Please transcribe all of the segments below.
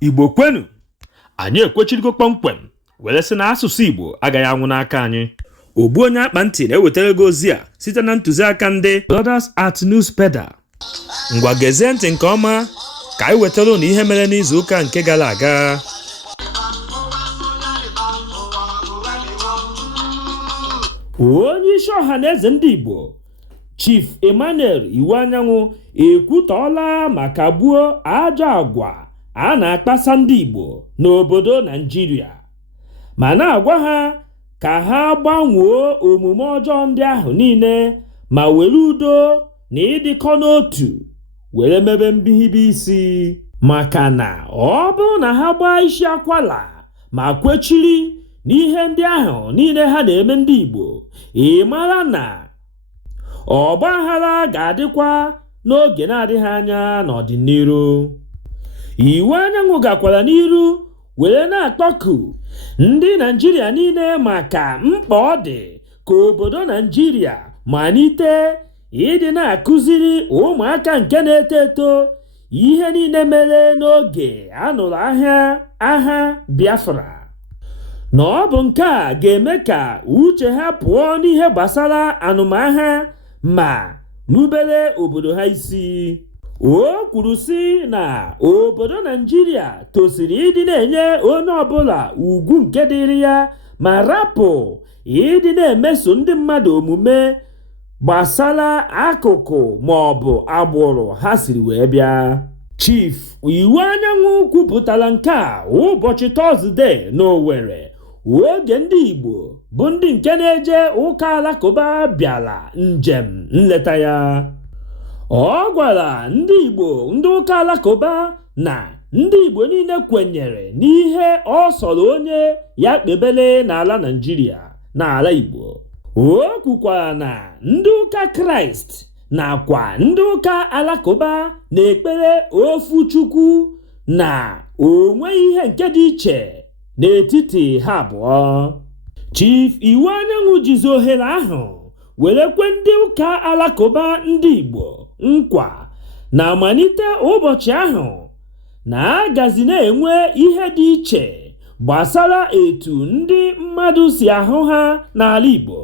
Igbo kwenu, anyị ekwechirigo kpọmkwem were sị na asụsụ Igbo agaghị anwụ n'aka anyị. Ogbuonyeakpanti na-ewetara gị ozi a site na ntụziaka ndị Brothers at Newspedia. Ngwa gezie ntị nke ọma ka anyị wetara unu ihe mere n'izu ụka nke gara aga. Onye isi ọha na eze ndị Igbo Chief Emmanuel Iweanyanwụ ekwutọọla maka gbuo ajọ agwa a na-akpasa ndị Igbo n'obodo Naịjirịa ma na-agwa ha ka ha gbanwoo omume ọjọọ ndị ahụ niile ma were udo na ịdịkọ n'otu were mebe mbihibe isi, maka na ọ bụrụ na ha gbaa isi akwala ma kwechiri n'ihe ndị ahụ niile ha na-eme ndị Igbo, ị mara na ọgbaghara ga-adịkwa n'oge na-adịghị anya n'ọdịnihu. Iweanyanwụ gakwara n'iru were na-akpọku ndị Naịjirịa niile maka mkpa ọ dị ka obodo Naịjirịa malite ịdị na-akụziri ụmụaka nke na-eto eto ihe niile mere n'oge a nụrụ agha Biafra, na ọ bụ nke a ga-eme ka uche ha pụọ n'ihe gbasara anụmagha ma rubere obodo ha isi. O kwuru sị na obodo Naịjirịa tosiri ịdị na-enye onye ọbụla ugwu nke dịrị ya ma rapụ ịdị na-emeso ndị mmadụ omume gbasara akụkụ ma ọ bụ agbụrụ ha siri wee bịa. Chief Iweanyanwụ kwupụtara nke a ụbọchị Tọzdee n'Owerri oge ndị Igbo bụ ndị nke na-eje ụka alakụba bịara njem nleta ya. Ọ gwara ndị Igbo ndị ụka alakụba na ndị Igbo niile kwenyere n'ihe ọ sọrọ onye ya kpebele n'ala Naịjirịa na ala Igbo. O kwukwara na ndị ụka Kraịst nakwa ndị ụka alakụba na-ekpere ofu Chukwu na onwe ihe nke dị iche n'etiti ha abụọ. Chief Iweanyanwụ jizi ohere ahụ were kwe ndị ụka alakụba ndị Igbo nkwa na amalite ụbọchị ahụ na agazi na-enwe ihe dị iche gbasara etu ndị mmadụ si ahụ ha n'ala Igbo.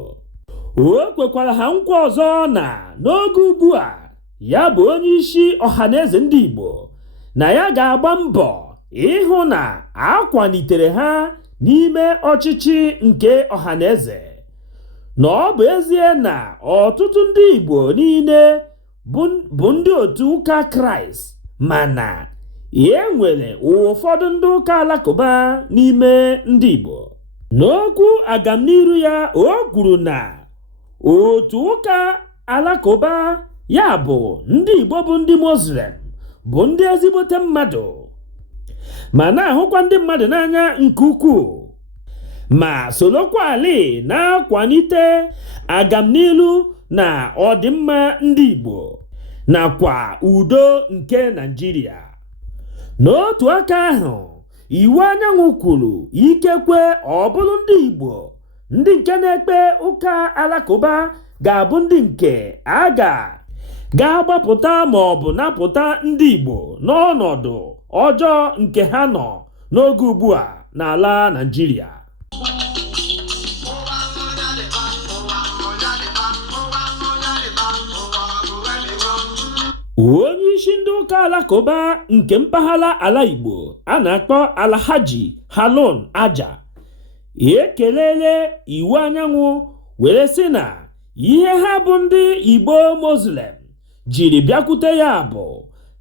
O kwekwara ha nkwa ọzọ na n'oge ugbu a ya bụ onye isi ọhaneze ndị Igbo na ya ga-agba mbọ ịhụ na akwalitere ha n'ime ọchịchị nke ọhaneze, na ọ bụ ezie na ọtụtụ ndị Igbo niile bụ ndị otu ụka Kraịst, mana e nwere ụfọdụ ndị ụka alakụba n'ime ndị Igbo. N'okwu agamniru ya, o kwuru na otu ụka alakụba ya bụ ndị Igbo bụ ndị Muslim bụ ndị ezigbote mmadụ ma na-ahụkwa ndị mmadụ n'anya nke ukwuu, ma sorokwa ali na-akwalite agamnilu na ọdịmma ndị Igbo nakwa udo nke Naịjirịa. N'otu aka ahụ, Iweanyanwụ kwuru ikekwe ọ bụrụ ndị Igbo ndị nke na-ekpe ụka alakụba ga-abụ ndị nke a ga-agbapụta ma ọ bụ napụta ndị Igbo n'ọnọdụ ọjọọ nke ha nọ n'oge ugbu a n'ala Naịjirịa. Onye isi ndị ụka alakụba nke mpaghara ala Igbo a na-akpọ Alhaji Harun Aja ekelele Iweanyanwụ were sị na ihe ha bụ ndị Igbo Muslim jiri bịakwute ya bụ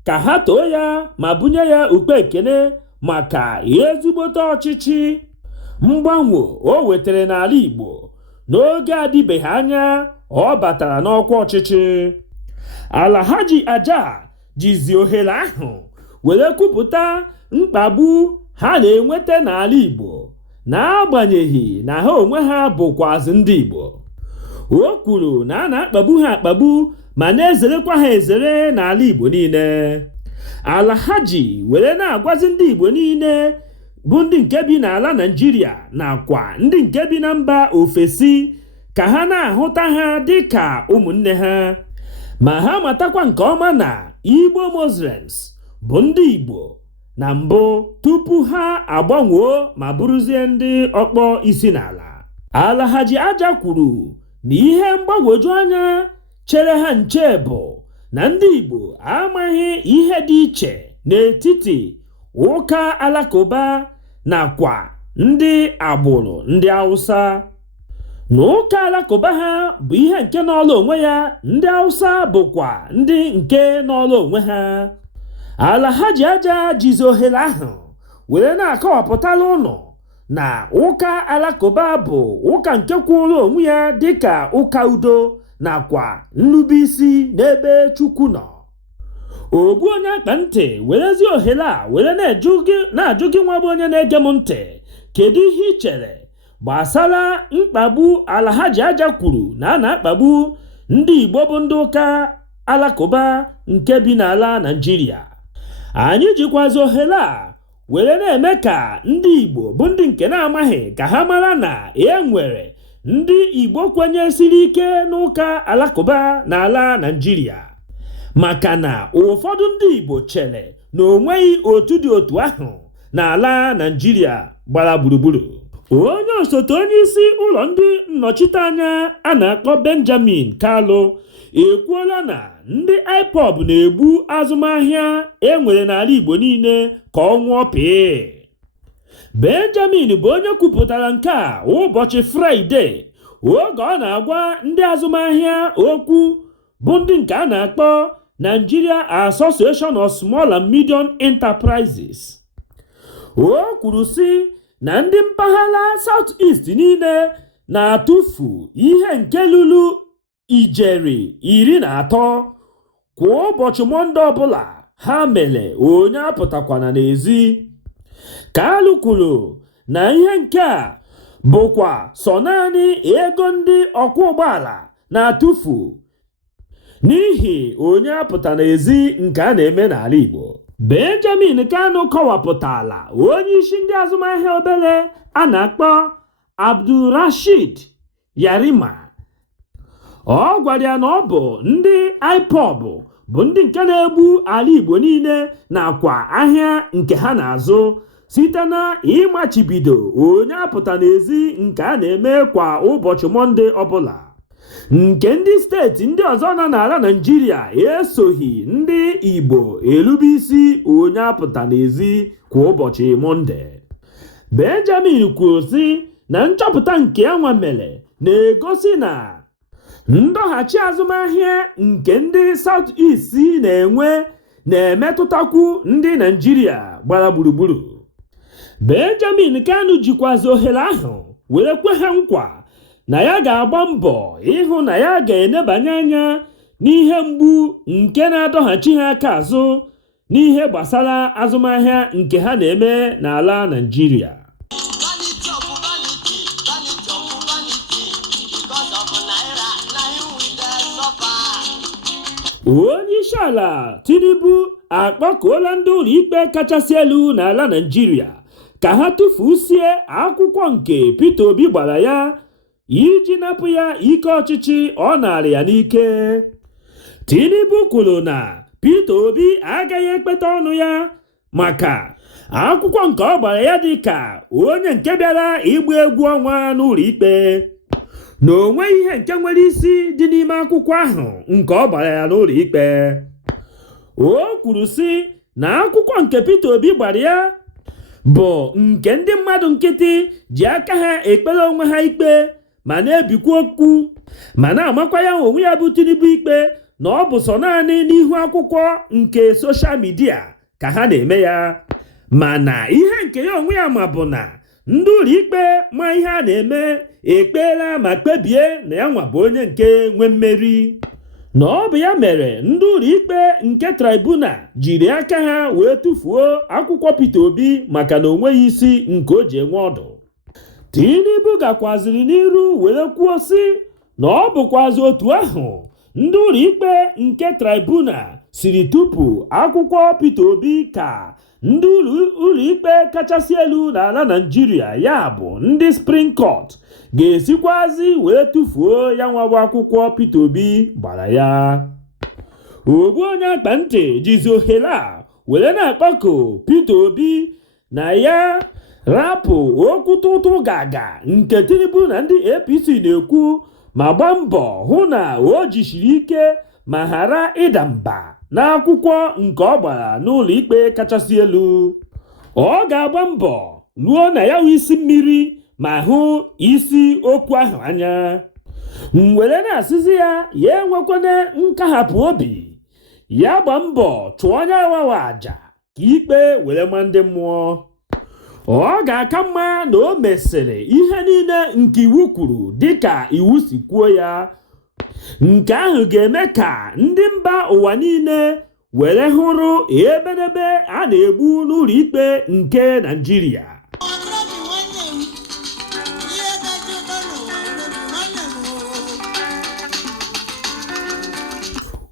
ka ha too ya ma bunye ya ukpe ekele maka ezigbote ọchịchị mgbanwe o wetara n'ala Igbo n'oge adịbeghị anya ọ batara n'ọkwa ọchịchị. Alhaji Aja jizi ohere ahụ were kwupụta mkpagbu ha na-enweta n'ala Igbo n'agbanyeghị na ha onwe ha bụkwazị ndị Igbo. O kwuru na a na-akpagbu ha akpagbu ma na-ezerekwa ha ezere n'ala Igbo niile. Alhaji were na-agwazi ndị Igbo niile bụ ndị nke bi n'ala Naịjirịa nakwa ndị nke bi na mba ofesi ka ha na-ahụta ha dịka ụmụnne ha, ma ha matakwa nke ọma na Igbo Muslims bụ ndị Igbo na mbụ tupu ha agbanwoo ma bụrụzie ndị ọkpọ isi n'ala. Alhaji Aja kwuru na ihe mgbagwoju anya chere ha nche bụ na ndị Igbo amaghị ihe dị iche n'etiti ụka alakụba nakwa ndị agbụrụ ndị Hausa. Na ụka alakụba ha bụ ihe nke n'ọlụ onwe ya, ndị Hausa bụkwa ndị nke n'ọlụ onwe ha. Alhaji Aja jizi ohere ahụ were na-akọwapụtala ụnụ na ụka alakụba bụ ụka nke kwụrụ onwe ya dịka ụka udo nakwa nrubeisi n'ebe Chukwu nọ. Ogbuonyeakpanti werezi ohere a were na-ajụ gị nwa bụ onye na-ege m ntị, kedu ihe ị chere gbasara mkpagbu Alhaji Aja kwuru na a na-akpagbu ndị Igbo bụ ndị ụka alakụba nke bi n'ala Naịjirịa? Anyị jikwazi ohere a were na-eme ka ndị Igbo bụ ndị nke na-amaghị ka ha mara na nwere ndị Igbo kwenyesiri ike n'ụka alakụba n'ala Naịjirịa, maka na ụfọdụ ndị Igbo chere na onweghị otu dị otu ahụ n'ala Naịjirịa gbara gburugburu. Onye osote onye isi ụlọ ndị nnọchiteanya a na-akpọ Benjamin Kalu ekwuola na ndị IPOB na-egbu azụmahịa enwere n'ala Igbo niile ka ọ nwụọ pịị. Benjamin bụ onye kwupụtara nke a ụbọchị Fraịde oge ọ na-agwa ndị azụmahịa okwu bụ ndị nke a na-akpọ Nigeria Association of Small and Medium Enterprises. O kwuru sị na ndị mpaghara South East niile na-atụfu ihe nke lụrụ ijeri 13 kwa ụbọchị Mọnde ọbụla ha mere onye apụtakwana n'ezi. Kalu kwuru na ihe nke a bụkwa sọ naanị ego ndị ọkwọ ụgbọala na-atụfu n'ihi onye apụta n'ezi nke a na-eme n'ala Igbo. Benjamin Kanu kọwapụtala onye isi ndị azụmahịa obere a na-akpọ Abdulrashid Yarima. Ọ gwara ya na ọ bụ ndị IPOB bụ ndị nke na-egbu ala Igbo niile nakwa ahịa nke ha na-azụ site na ịmachibido onye apụta n'ezi nke a na-eme kwa ụbọchị Mọnde ọbụla. Nke ndị steeti ndị ọzọ nọ n'ala Naịjirịa esoghị ndị Igbo erube isi onye apụta n'ezi kwa ụbọchị Mọnde. Benjamin kwuru sị na nchọpụta nke ya mere na-egosi na ndọghachi azụmahịa nke ndị South East na-enwe na-emetụtakwu ndị Naịjirịa gbara gburugburu. Benjamin Kanu jikwazi ohere ahụ were kwe ha nkwa na ya ga-agba mbọ ịhụ na ya ga-enebanye anya n'ihe mgbu nke na-adọghachi ha aka azụ n'ihe gbasara azụmahịa nke ha na-eme n'ala Naịjirịa. Onye isi ala Tinubu akpọkuola ndị ụlọ ikpe kachasị elu n'ala Naịjirịa ka ha tụfusie akwụkwọ nke Peter Obi gbara ya iji napụ ya ike ọchịchị ọ nara ya n'ike. Tinubu kwuru na Peter Obi agaghị ekpeta ọnụ ya maka akwụkwọ nke ọ gbara ya dị ka onye nke bịara ịgba egwu ọnwa n'ụlọ ikpe, na onweghị ihe nke nwere isi dị n'ime akwụkwọ ahụ nke ọ gbara ya n'ụlọ ikpe. O kwuru sị na akwụkwọ nke Peter Obi gbara ya bụ nke ndị mmadụ nkịtị ji aka ha ekpere onwe ha ikpe ma na-ebikwa okwu ma na-amakwa ya onwe ya bụ Tinubu ikpe na ọ bụ sọ naanị n'ihu akwụkwọ nke soshal midia ka ha na-eme ya, mana ihe nke ya onwe ya ma bụ na ndị ụlọ ikpe ma ihe a na-eme ekpeela ma kpebie na ya nwa bụ onye nke nwe mmeri, na ọ bụ ya mere ndị ụlọ ikpe nke tribunal jiri aka ha wee tụfuo akwụkwọ Peter Obi maka na onweghị isi nke o ji enwe ọdụ. Tinubu gakwaziri n'iru were kwuo sị na ọ bụkwazi otu ahụ ndị ụlọ ikpe nke tribunal siri tupu akwụkwọ Peter Obi ka ndị ụlọ ikpe kachasị elu n'ala Naịjirịa ya bụ ndị Supreme Court ga-esikwazi wee tụfuo ya nwabụ akwụkwọ Peter Obi gbara ya. Ogbuonyeakpanti jizi ohere a were na-akpọku Peter Obi na ya rapụ okwu tụtụ gaga nke Tinubu na ndị APC na-ekwu ma gbaa mbọ hụ na o jisiri ike ma ghara ịda mba n'akwụkwọ nke ọ gbara n'ụlọ ikpe kachasị elu. Ọ ga-agba mbọ ruo na ya isi mmiri ma hụ isi okwu ahụ anya. Were na-asịzi ya enwekwana nkahapụ obi, ya gba mbọ chụọ onye wawa aja ka ikpe were ma ndị mmụọ. Ọ ga-aka mma na o mesịrị ihe niile nke iwu kwuru dịka iwu si kwuo ya. Nke ahụ ga-eme ka ndị mba ụwa niile were hụrụ ebedebe a na-egbu n'ụlọ ikpe nke Naịjirịa.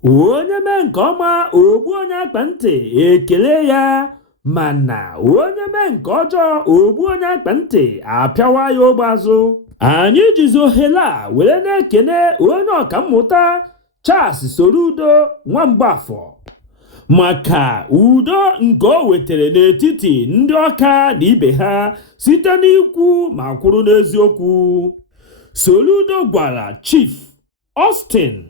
Onye mee nke ọma Ogbuonyeakpanti ekele ya, mana onye mee nke ọjọọ Ogbuonyeakpanti apịawa ya ogbe azụ. Anyị jizi ohere a were na-ekene onye ọkammụta Charles Soludo Nwamgbafọ maka udo nke o wetere n'etiti ndị Ọka na ibe ha site n'ikwu ma kwuru n'eziokwu. Soludo gwara Chief Austin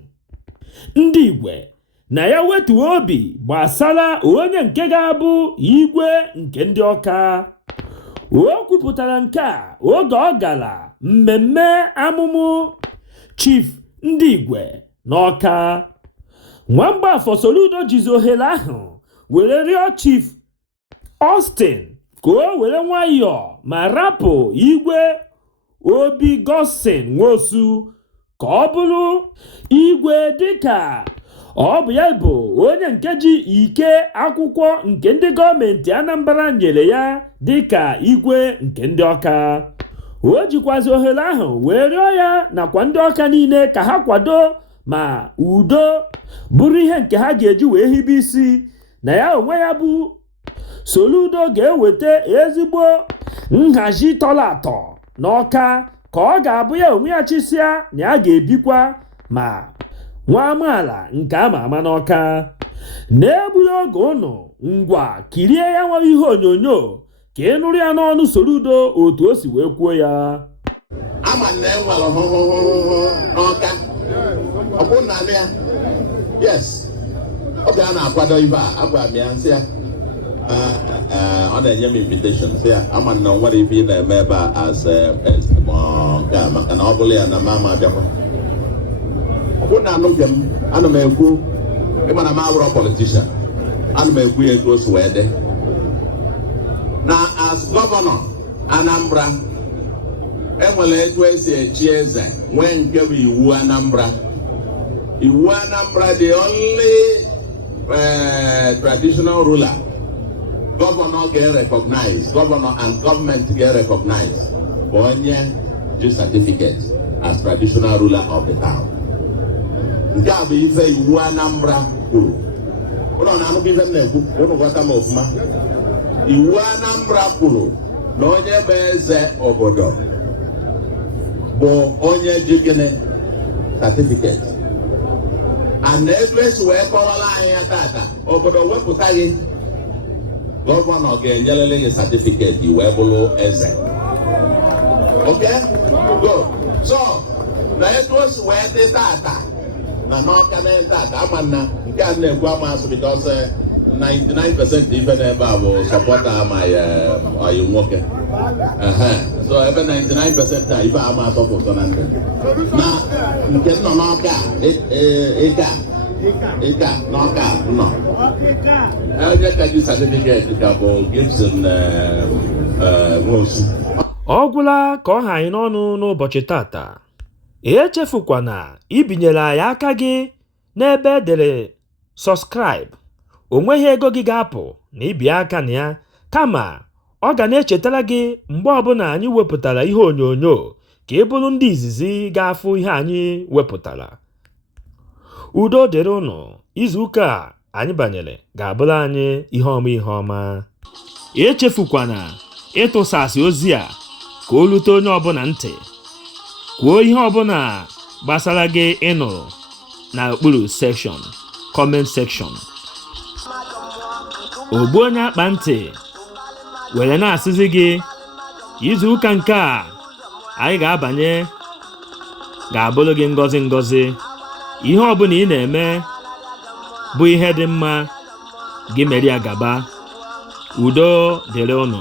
ndị Igwe na ya wetuo obi gbasara onye nke ga-abụ igwe nke ndị Ọka. O kwupụtara nke a oge ọ gara mmemme amụmụ Chief ndị Igwe n'Ọka. Nwamgbafọ Soludo jizi ohere ahụ were rịọ Chief Austin ka o were nwayọọ ma rapụ igwe Obi Gosin Nwosu ka ọ bụrụ igwe dịka ọ bụ ya bụ onye nke ji ike akwụkwọ nke ndị gọọmenti Anambra nyere ya dịka igwe nke ndị Ọka. O jikwazi ohere ahụ wee rịọ ya nakwa ndị Ọka niile ka ha kwado ma udo bụrụ ihe nke ha ga-eji wee hibe isi, na ya onwe ya bụ Soludo ga-eweta ezigbo nhazi tọrọ atọ n'Ọka ka ọ ga-abụ ya onwe ya chịsịa na ya ga-ebikwa ma nwa amaala nke ama ama n'Ọka. N'egbughị oge ụnụ ngwa kirie ya nwa ihe onyonyo ka ị nụrụ ya n'ọnụ Soludo otu o si wee kwuo ya. Ama na enwere n'Ọka ọ bụ na ya yes ọ ga na-akwado ibe a agwa m ya nsị ya ọ na-enye m invitation sị ya ama na nwere ibe ị na-eme ebe a as maka na ọ bụla ya na mama abịakwa. Ọ bụ na anụghị m ana m ekwu ịma na m abụrụ politician, ana m ekwu ya ego si wee dị na as gọvanọ Anambra enwere etu esi echi eze nwee nke bụ iwu Anambra. Iwu Anambra the only traditional ruler governor ga-recognize, governor and government ga-recognize bụ onye ji certificate as traditional ruler of the town. Nke a bụ ife iwu Anambra kwuru. Ụlọ na-anụkọ ife m na-ekwu ụnụ ghọta m ofuma. Iwu Anambra kwuru na onye bụ eze obodo bụ onye ji gịnị certificate. And etu esi wee kọwara anyị ya tata, obodo wepụtaghị gọvanọ ga-enyelele gị certificate wee bụrụ eze. Okay? Good. So, na etu o si wee dị tata na n'Ọka na tata ama na nke a na-ekwu amasị because 99% ife n'ebe a bụ supporter ama ya ọyị nwoke. So ebe 99% a ife ama asọpụ ụtọ na ndị na nke nọ n'Ọka ịga n'Ọka nọ onye ka ji certificate ka bụ Gibson Nwosu. Ọ gwụla ka ọ ha anyị n'ọnụ n'ụbọchị tata. Echefukwana ibinyere anyị aka gị n'ebe edere subscribe. O nweghị ego gị ga-apụ na ibi aka na ya, kama ọ ga na-echetara gị mgbe ọbụla anyị wepụtara ihe onyonyo ka ị bụrụ ndị izizi ga-afụ ihe anyị wepụtara. Udo dịrị ụnụ. Izuụka anyị banyere ga-abụrụ anyị ihe ọma. Echefukwana ịtụsasị ozi a ka o lute onye ọbụla ntị. Kwuo ihe ọbụla gbasara gị ịnụrụ na okpuru section, comment section. Ogbuonyeakpanti were na-asịzi gị izu ụka nke a anyị ga-abanye ga-abụrụ gị ngọzi. Ihe ọbụla ị na-eme bụ ihe dị mma gị mere ya gaba. Udo dịrị unu.